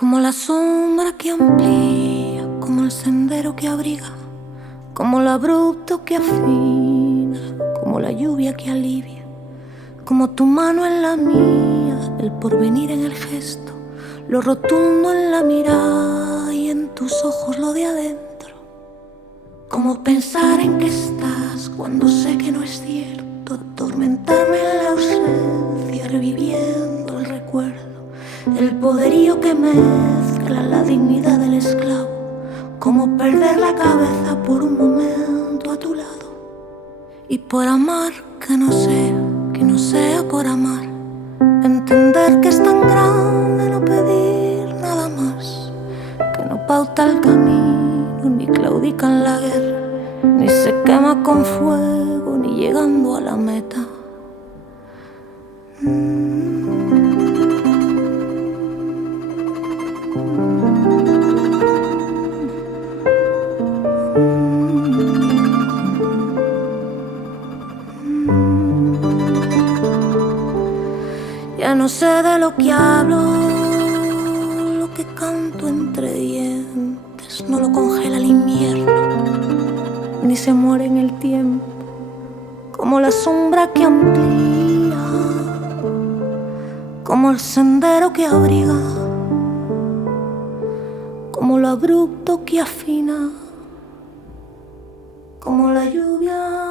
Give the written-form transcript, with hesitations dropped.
Como la sombra que amplía, como el sendero que abriga, como lo abrupto que afina, como la lluvia que alivia, como tu mano en la mía, el porvenir en el gesto, lo rotundo en la mirada y en tus ojos lo de adentro. Como pensar en que estás cuando sé que no es cierto, atormentarme en la ausencia, reviviendo el recuerdo, el poderío que mezcla la dignidad del esclavo, como perder la cabeza por un momento a tu lado. Y por amar que no sea por amar, entender que es tan grande no pedir nada más, que no pauta el camino, ni claudica en la guerra, ni se quema con fuego, ni llegando a la meta. Ya no sé de lo que hablo, lo que canto entre dientes no lo congela el invierno, ni se muere en el tiempo, como la sombra que amplía, como el sendero que abriga, como lo abrupto que afina, como la lluvia